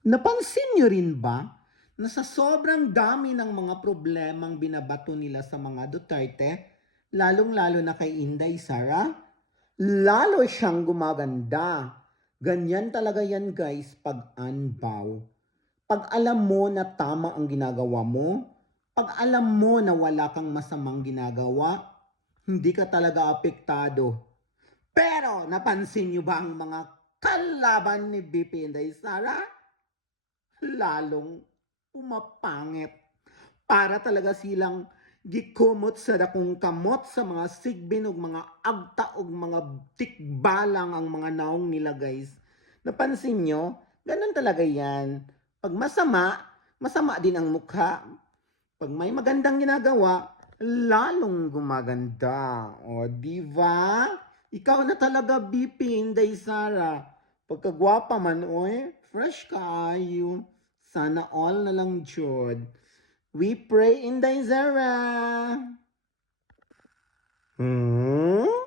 Napansin niyo rin ba na sa sobrang dami ng mga problemang binabato nila sa mga Duterte, lalong-lalo na kay Inday Sara, lalo siyang gumaganda. Ganyan talaga yan guys pag unbow. Pag alam mo na tama ang ginagawa mo, pag alam mo na wala kang masamang ginagawa, hindi ka talaga apektado. Pero napansin niyo ba ang mga kalaban ni BP Inday Sara? Lalong pumapangit. Para talaga silang gikumot sa dakong kamot sa mga sigbin ug mga agta ug mga tikbalang ang mga naong nila guys. Napansin nyo? Ganun talaga yan. Pag masama, masama din ang mukha. Pag may magandang ginagawa, lalong gumaganda. O, di ba? Ikaw na talaga, BP Inday Sara. Pagkagwapa man, oy, fresh ka ayo. Sana all na lang, Jod. We pray, Inday Zara. Hmm?